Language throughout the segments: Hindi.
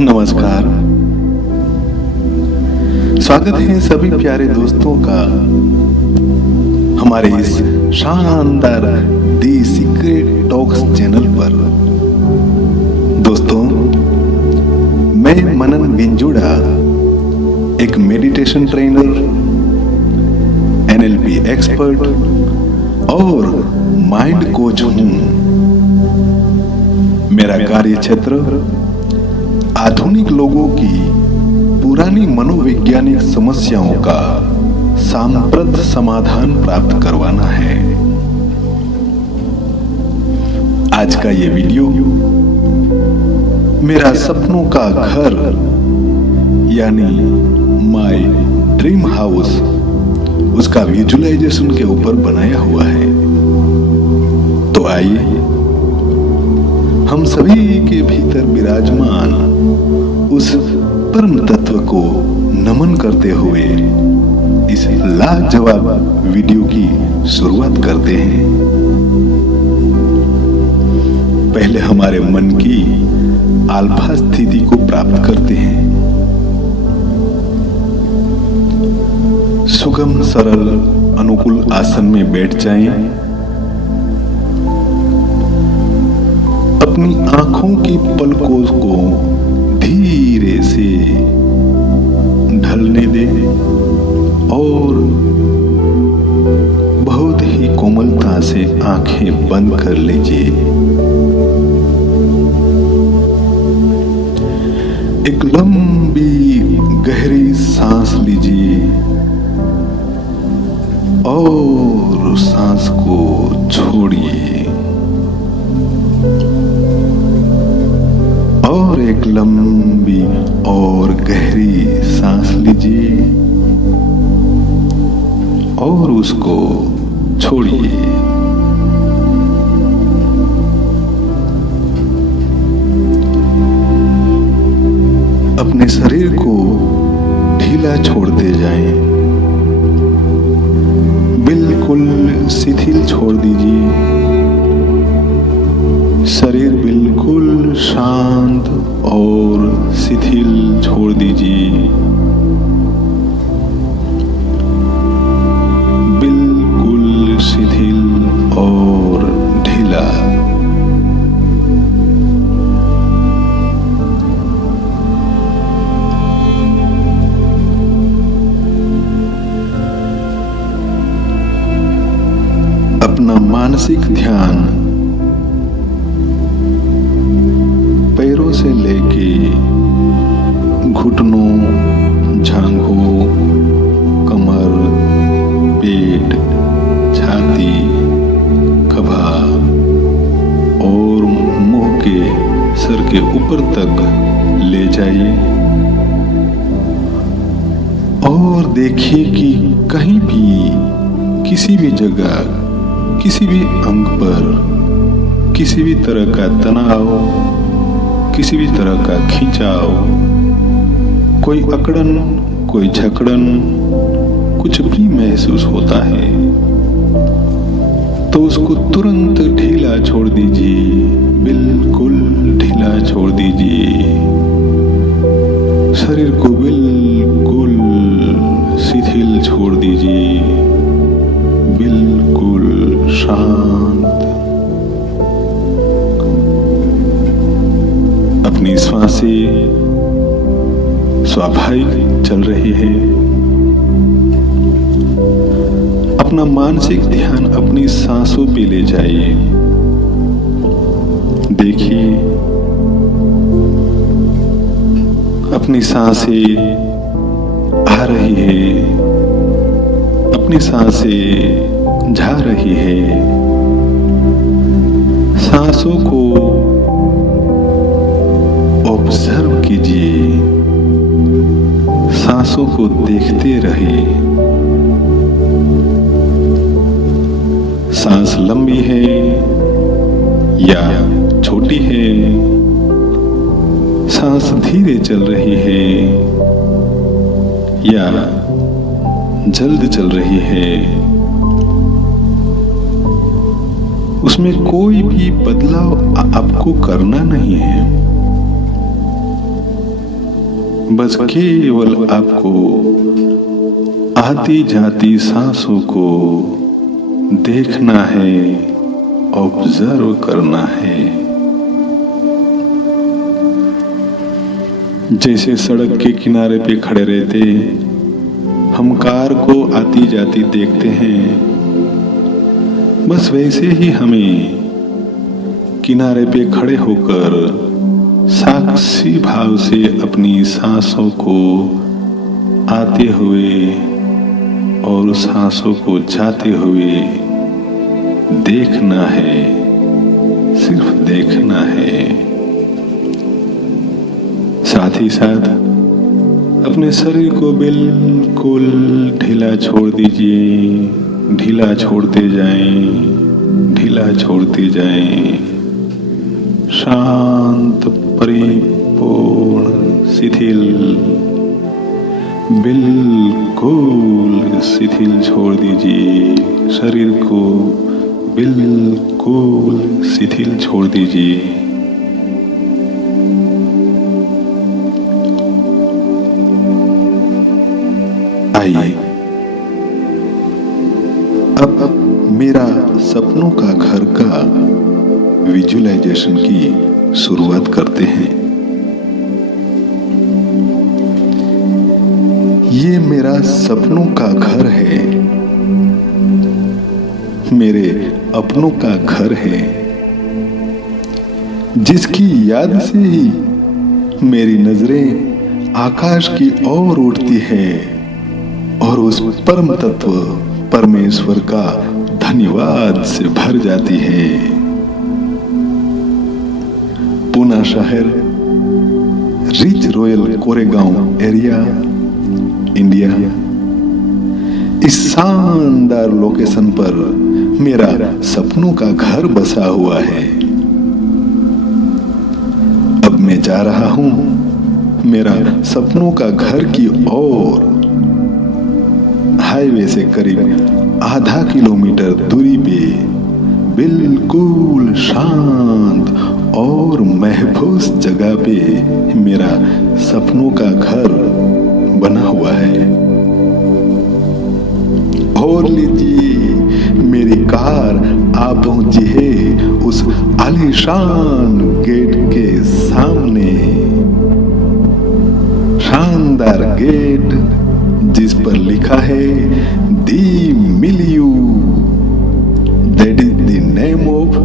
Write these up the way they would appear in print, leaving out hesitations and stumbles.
नमस्कार। स्वागत है सभी प्यारे दोस्तों का हमारे इस शानदार दी सीक्रेट टॉक्स चैनल पर। दोस्तों, मैं मनन बिंजुड़ा एक मेडिटेशन ट्रेनर, एनएलपी एक्सपर्ट और माइंड कोच हूं। मेरा कार्य क्षेत्र आधुनिक लोगों की पुरानी मनोवैज्ञानिक समस्याओं का सांप्रत समाधान प्राप्त करवाना है। आज का ये वीडियो मेरा सपनों का घर यानी माय ड्रीम हाउस, उसका विजुअलाइजेशन के ऊपर बनाया हुआ है। तो आइए हम सभी के भीतर विराजमान उस परम तत्व को नमन करते हुए इस लाजवाब वीडियो की शुरुआत करते हैं। पहले हमारे मन की अल्फा स्थिति को प्राप्त करते हैं। सुगम सरल अनुकूल आसन में बैठ जाएं। अपनी आंखों की पलकों को धीरे से ढलने दें और बहुत ही कोमलता से आंखें बंद कर लीजिए। एक लंबी गहरी सांस लीजिए और सांस को छोड़िए और एक लंबी और गहरी सांस लीजिए और उसको छोड़िए। अपने शरीर को ढीला छोड़ते जाएं। बिल्कुल शिथिल छोड़ दीजिए। शरीर बिल्कुल शांत और शिथिल छोड़ दीजिए। बिल्कुल शिथिल और ढीला। अपना मानसिक ध्यान पैरों से लेके घुटनों, जांघों, कमर, पेट, छाती, खभा और मुंह के सर के ऊपर तक ले जाइए और देखिए कि कहीं भी किसी भी जगह, किसी भी अंग पर किसी भी तरह का तनाव, किसी भी तरह का खिंचाव, कोई अकड़न, कोई झकड़न, कुछ भी महसूस होता है तो उसको तुरंत ढीला छोड़ दीजिए। बिल्कुल ढीला छोड़ दीजिए। शरीर को बिल्कुल शिथिल छोड़ दीजिए। बिल्कुल शांत। अपनी सांसें स्वाभाविक चल रही है। अपना मानसिक ध्यान अपनी सांसों पे ले जाइए। देखिए अपनी सांसें आ रही है, अपनी सांसें जा रही है। सांसों को ऑब्जर्व कीजिए। सांसों को देखते रहिए। सांस लंबी है या छोटी है, सांस धीरे चल रही है या जल्द चल रही है, उसमें कोई भी बदलाव आपको करना नहीं है। बस केवल आपको आती जाती सांसों को देखना है, ऑब्जर्व करना है। जैसे सड़क के किनारे पे खड़े रहते हम कार को आती जाती देखते हैं, बस वैसे ही हमें किनारे पे खड़े होकर साक्षी भाव से अपनी सांसों को आते हुए और सांसों को जाते हुए देखना है, सिर्फ देखना है। साथ ही साथ अपने शरीर को बिल्कुल ढीला छोड़ दीजिए, ढीला छोड़ते जाएं, ढीला छोड़ते जाएं। शांत, परिपूर्ण, शिथिल, बिल्कुल शिथिल छोड़ दीजिए। शरीर को बिल्कुल शिथिल छोड़ दीजिए। आइए अब मेरा सपनों का घर का विजुअलाइजेशन की शुरुआत करते हैं। ये मेरा सपनों का घर है, मेरे अपनों का घर है, जिसकी याद से ही मेरी नजरें आकाश की ओर उठती है और उस परम तत्व परमेश्वर का धन्यवाद से भर जाती है। पूना शहर, rich royal Koregaon area, India. इस शानदार लोकेशन पर मेरा सपनों का घर बसा हुआ है। अब मैं जा रहा हूं मेरा सपनों का घर की ओर। हाईवे से करीब आधा किलोमीटर दूरी पे बिल्कुल शांत और महफूज जगह पे मेरा सपनों का घर बना हुआ है। और लीजिए, मेरी कार आ पहुंची है उस आलीशान गेट के सामने। शानदार गेट जिस पर लिखा है the milieu, that is the name of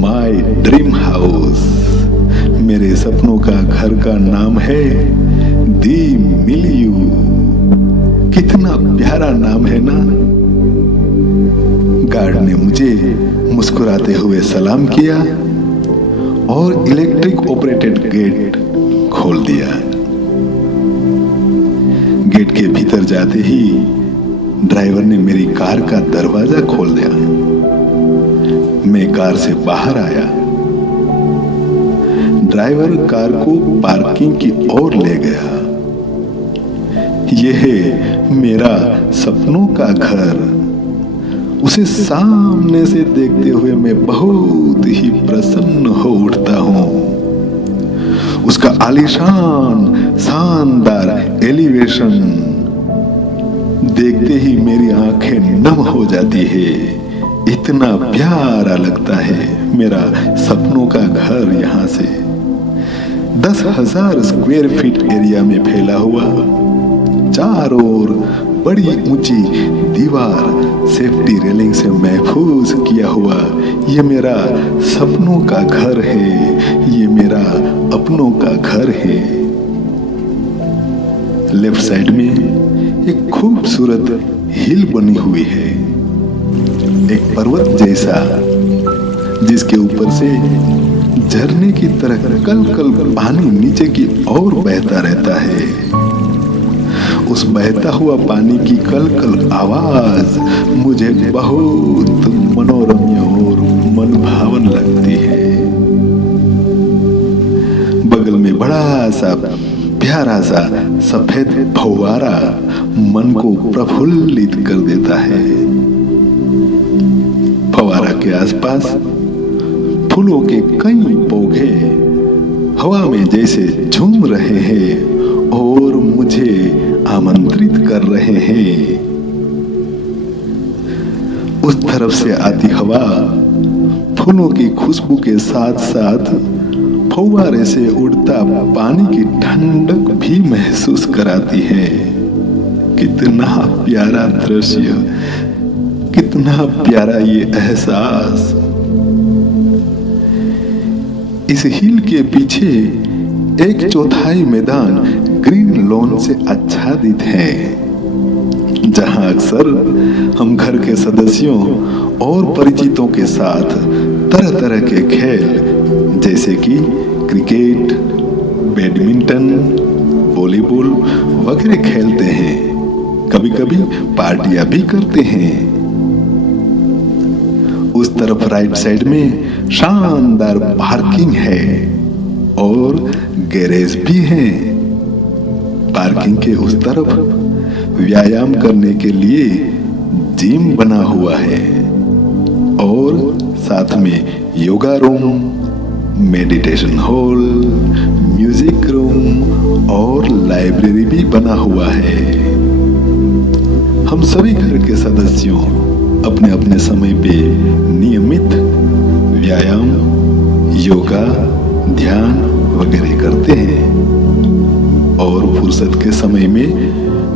my dream house. मेरे सपनों का घर का नाम है दी मिलियू। कितना प्यारा नाम है ना। गार्ड ने मुझे मुस्कुराते हुए सलाम किया और इलेक्ट्रिक ऑपरेटेड गेट खोल दिया। गेट के भीतर जाते ही ड्राइवर ने मेरी कार का दरवाजा खोल दिया। मैं कार से बाहर आया। ड्राइवर कार को पार्किंग की ओर ले गया। यह है मेरा सपनों का घर। उसे सामने से देखते हुए मैं बहुत ही प्रसन्न हो उठता हूं। उसका आलीशान शानदार एलिवेशन देखते ही मेरी आंखें नम हो जाती है। इतना प्यारा लगता है मेरा सपनों का घर। यहां से 10,000 स्क्वायर फीट एरिया में फैला हुआ, चारों ओर बड़ी ऊंची दीवार सेफ्टी रेलिंग से महफूज किया हुआ ये मेरा सपनों का घर है। ये मेरा अपनों का घर है। लेफ्ट साइड में एक खूबसूरत हिल बनी हुई है, एक पर्वत जैसा, जिसके ऊपर से झरने की तरह कल कल पानी नीचे की ओर बहता रहता है। उस बहता हुआ पानी की कल कल आवाज मुझे बहुत मनोरम्य और मनभावन लगती है। बगल में बड़ा सा प्यारा सा सफेद फव्वारा मन को प्रफुल्लित कर देता है। फव्वारा के आसपास फूलों के कई पौधे हवा में जैसे झूम रहे हैं और मुझे आमंत्रित कर रहे हैं। उस तरफ से आती हवा फूलों की खुशबू के साथ साथ फव्वारे से उड़ता पानी की ठंडक भी महसूस कराती है। कितना प्यारा दृश्य, कितना प्यारा ये एहसास। इस हिल के पीछे 1/4 मैदान ग्रीन लॉन से आच्छादित है, जहां अक्सर हम घर के सदस्यों और परिचितों के साथ तरह तरह के खेल जैसे कि क्रिकेट, बैडमिंटन, वॉलीबॉल वगैरह खेलते हैं। कभी कभी पार्टियां भी करते हैं। उस तरफ राइट साइड में शानदार पार्किंग है और गैरेज भी है। पार्किंग के उस तरफ व्यायाम करने के लिए जिम बना हुआ है और साथ में yoga room, meditation hall, music room और लाइब्रेरी भी बना हुआ है। हम सभी घर के सदस्यों अपने अपने समय पे नियमित व्यायाम, योगा, ध्यान वगैरह करते हैं और फुर्सत के समय में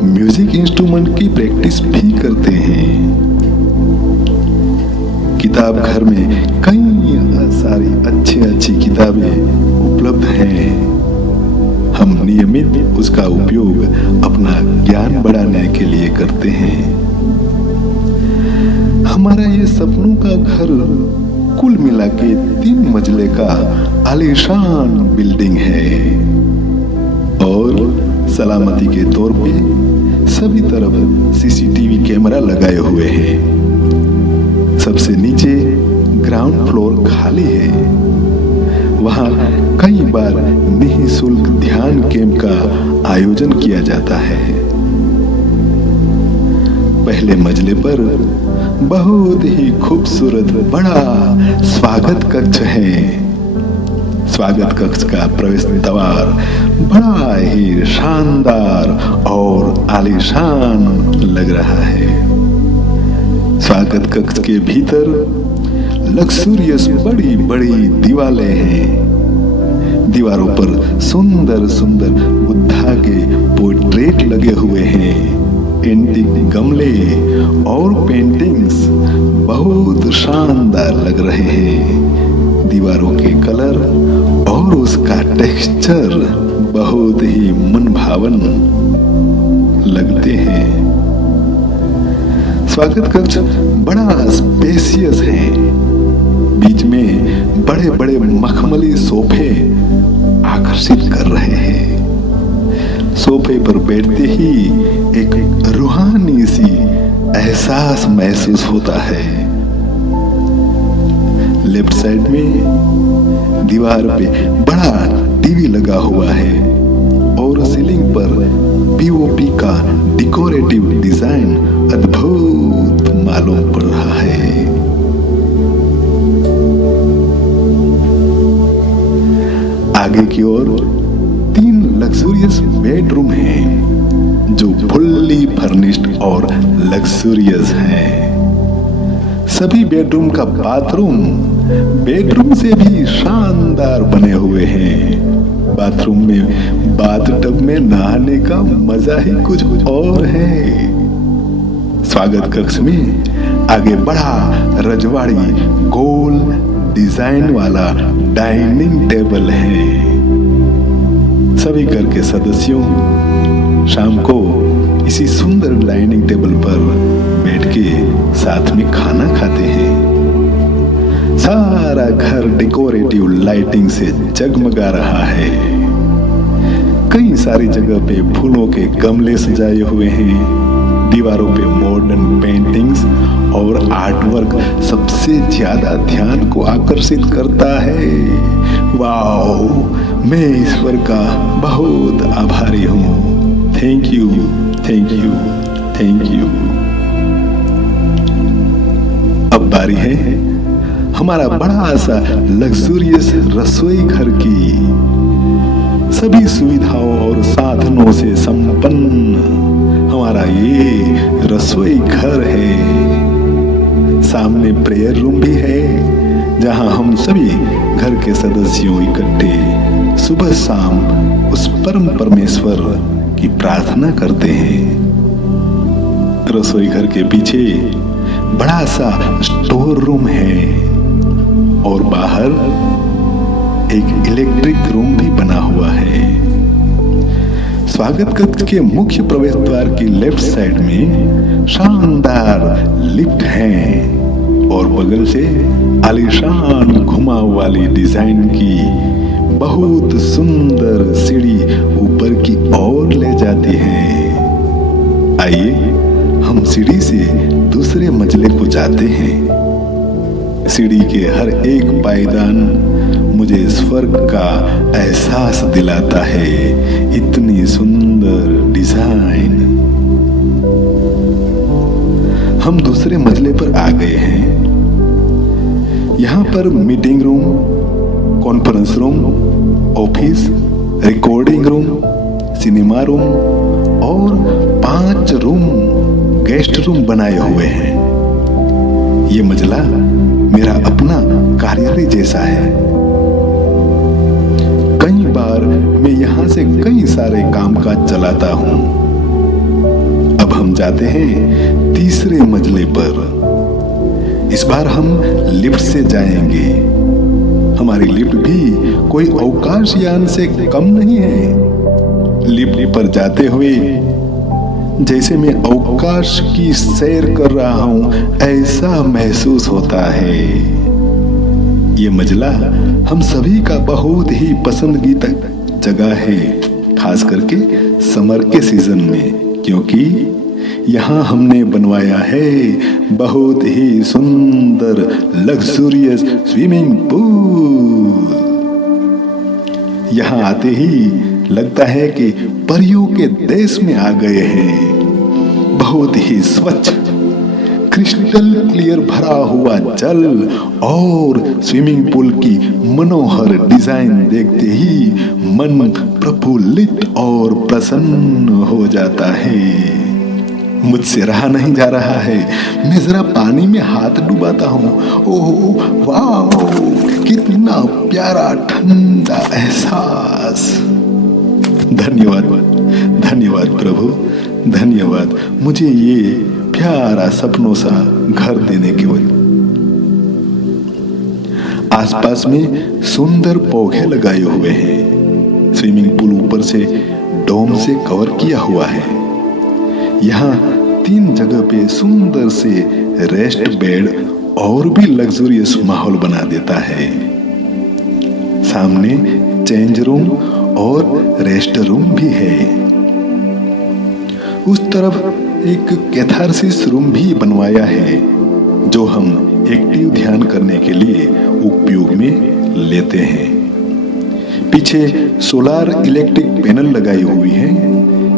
म्यूजिक इंस्ट्रूमेंट की प्रैक्टिस भी करते हैं। किताब घर में कई सारी अच्छी किताबें उपलब्ध हैं। हम नियमित उसका उपयोग अपना ज्ञान बढ़ाने के लिए करते हैं। हमारा ये सपनों का घर कुल मिला के 3 मंजिले का आलीशान बिल्डिंग है और सलामती के तौर पे सभी तरफ सीसीटीवी कैमरा लगाए हुए हैं। सबसे नीचे ग्राउंड फ्लोर खाली है। वहां कई बार निःशुल्क ध्यान कैंप का आयोजन किया जाता है। पहले मंजिले पर बहुत ही खूबसूरत बड़ा स्वागत कक्ष है। स्वागत कक्ष का प्रवेश द्वार बड़ा ही शानदार और आलीशान लग रहा है। स्वागत कक्ष के भीतर लग्जूरियस बड़ी बड़ी दीवारें हैं। दीवारों पर सुंदर सुंदर बुद्धा के पोर्ट्रेट लगे हुए हैं। एंटीक गमले और पेंटिंग्स बहुत शानदार लग रहे हैं। दीवारों के कलर और उसका टेक्सचर बहुत ही मनभावन लगते हैं। स्वागत कक्ष बड़ा स्पेसियस है। बीच में बड़े बड़े मखमली सोफे आकर्षित कर रहे हैं। सोफे पर बैठते ही एक रूहानी सी एहसास महसूस होता है। लेफ्ट साइड में दीवार पे बड़ा टीवी लगा हुआ है और सीलिंग पर पीओपी का डेकोरेटिव डिजाइन अद्भुत मालूम पड़ रहा है। आगे की ओर 3 लग्जूरियस बेडरूम हैं जो फुल्ली फर्निश्ड और लग्जूरियस हैं। सभी बेडरूम का बाथरूम बेडरूम से भी शानदार बने हुए हैं। बाथरूम में बाथटब में नहाने का मजा ही कुछ और है। स्वागत कक्ष में आगे बड़ा रजवाड़ी गोल डिजाइन वाला डाइनिंग टेबल है। सभी घर के सदस्यों शाम को इसी सुंदर डाइनिंग टेबल पर बैठ के साथ में खाना खाते हैं। सारा घर डेकोरेटिव लाइटिंग से जगमगा रहा है। कई सारी जगह पे फूलों के गमले सजाए हुए हैं। दीवारों पे मॉडर्न पेंटिंग्स और आर्टवर्क सबसे ज्यादा ध्यान को आकर्षित करता है। वाओ, मैं ईश्वर का बहुत आभारी हूँ। Thank you, thank you, thank you. अब बारी है हमारा बड़ा सा लग्जूरियस रसोई घर की सभी सुविधाओं और साधनों से संपन्न हमारा ये रसोई घर है। सामने प्रेयर रूम भी है जहां हम सभी घर के सदस्यों इकट्ठे सुबह शाम उस परम परमेश्वर की प्रार्थना करते हैं। रसोई घर के पीछे बड़ा सा स्टोर रूम है और बाहर एक इलेक्ट्रिक रूम भी बना हुआ है। स्वागत कक्ष के मुख्य प्रवेश द्वार की लेफ्ट साइड में शानदार लिफ्ट है और बगल से आलीशान घुमाव वाली डिजाइन की बहुत सुंदर सीढ़ी ऊपर की ओर ले जाती है। आइए हम सीढ़ी से दूसरे मंजिले को जाते हैं। सीढ़ी के हर एक पायदान मुझे स्वर्ग का एहसास दिलाता है। इतनी सुंदर डिजाइन। हम दूसरे मंजिले पर आ गए हैं। यहाँ पर meeting room, conference room, office, recording room, cinema room और 5 रूम गेस्ट रूम बनाए हुए हैं। ये मंजिला मेरा अपना कार्यालय जैसा है। कई बार मैं यहाँ से कई सारे कामकाज चलाता हूँ। अब हम जाते हैं तीसरे मंजिले पर। इस बार हम लिफ्ट से जाएंगे। हमारी लिफ्ट भी कोई अवकाश यान से कम नहीं है। लिफ्ट पर जाते हुए जैसे मैं अवकाश की सैर कर रहा हूं ऐसा महसूस होता है। ये मंजिला हम सभी का बहुत ही पसंदीदा जगह है, खास करके समर के सीजन में, क्योंकि यहाँ हमने बनवाया है बहुत ही सुंदर लग्जूरियस स्विमिंग पूल। यहाँ आते ही लगता है कि परियों के देश में आ गए हैं। बहुत ही स्वच्छ क्रिस्टल क्लियर भरा हुआ जल और स्विमिंग पूल की मनोहर डिजाइन देखते ही मन प्रफुल्लित और प्रसन्न हो जाता है। मुझसे रहा नहीं जा रहा है। मैं जरा पानी में हाथ डुबाता हूँ। ओह वाह, कितना प्यारा ठंडा एहसास। धन्यवाद, धन्यवाद प्रभु, धन्यवाद मुझे ये प्यारा सपनों सा घर देने के लिए। आसपास में सुंदर पौधे लगाए हुए हैं। स्विमिंग पूल ऊपर से डोम से कवर किया हुआ है। यहाँ 3 जगह पे सुंदर से रेस्ट बेड और भी लग्जूरियस माहौल बना देता है। सामने चेंज रूम और रेस्ट रूम भी है। उस तरफ एक कैथारसिस रूम भी बनवाया है जो हम एक्टिव ध्यान करने के लिए उपयोग में लेते हैं। पीछे सोलार इलेक्ट्रिक पैनल लगाई हुई है,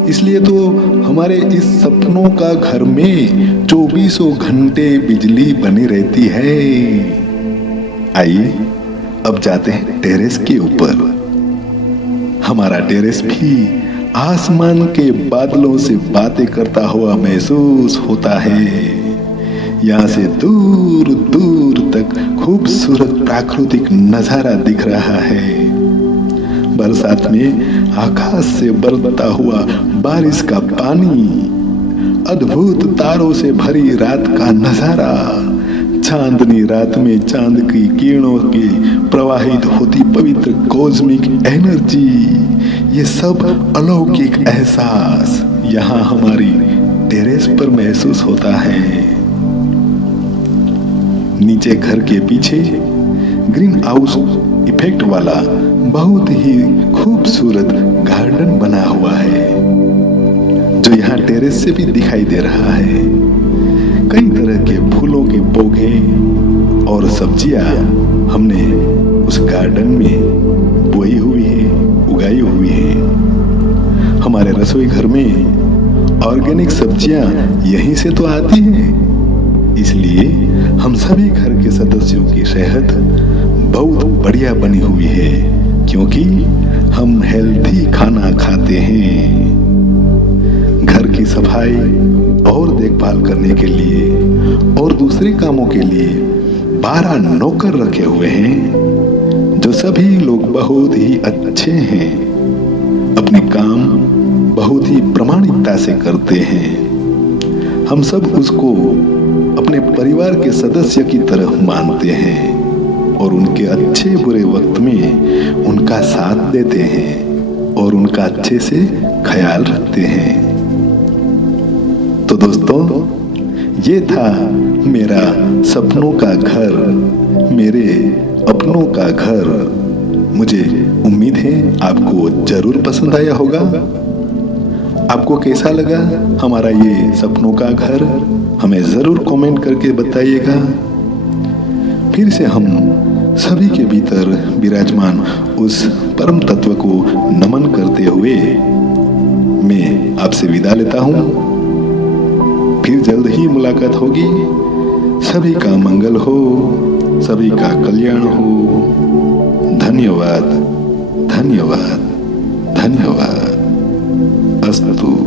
इसलिए तो हमारे इस सपनों का घर में 24 घंटे बिजली बनी रहती है। आइए अब जाते हैं टेरेस के ऊपर। हमारा टेरेस भी आसमान के बादलों से बातें करता हुआ महसूस होता है। यहाँ से दूर दूर तक खूबसूरत प्राकृतिक नजारा दिख रहा है। बरसात में आकाश से बरसता हुआ बारिश का पानी, अद्भुत तारों से भरी रात का नजारा, चांदनी रात में चांद की किरणों की प्रवाहित होती पवित्र कॉस्मिक एनर्जी, ये सब अलौकिक एहसास यहाँ हमारी टेरेस पर महसूस होता है। नीचे घर के पीछे ग्रीन हाउस इफेक्ट वाला बहुत ही खूबसूरत गार्डन बना हुआ है जो यहाँ टेरेस से भी दिखाई दे रहा है। कई तरह के फूलों के पौधे और सब्जियां हमने उस गार्डन में बोई हुई है, उगाई हुई है। हमारे रसोई घर में ऑर्गेनिक सब्जियां यहीं से तो आती हैं, इसलिए हम सभी घर के सदस्यों की सेहत बहुत बढ़िया बनी हुई है, क्योंकि हम हेल्थी खाना खाते हैं। घर की सफाई और देखभाल करने के लिए और दूसरे कामों के लिए 12 नौकर रखे हुए हैं, जो सभी लोग बहुत ही अच्छे हैं, अपने काम बहुत ही प्रामाणिकता से करते हैं। हम सब उसको अपने परिवार के सदस्य की तरह मानते हैं और उनके अच्छे बुरे वक्त में उनका साथ देते हैं और उनका अच्छे से ख्याल रखते हैं। तो दोस्तों, ये था मेरा सपनों का घर, मेरे अपनों का घर। मुझे उम्मीद है आपको जरूर पसंद आया होगा। आपको कैसा लगा हमारा ये सपनों का घर, हमें जरूर कमेंट करके बताइएगा। फिर से हम सभी के भीतर विराजमान उस परम तत्व को नमन करते हुए मैं आपसे विदा लेता हूँ। फिर जल्द ही मुलाकात होगी। सभी का मंगल हो, सभी का कल्याण हो। धन्यवाद, धन्यवाद, धन्यवाद। अस्तु।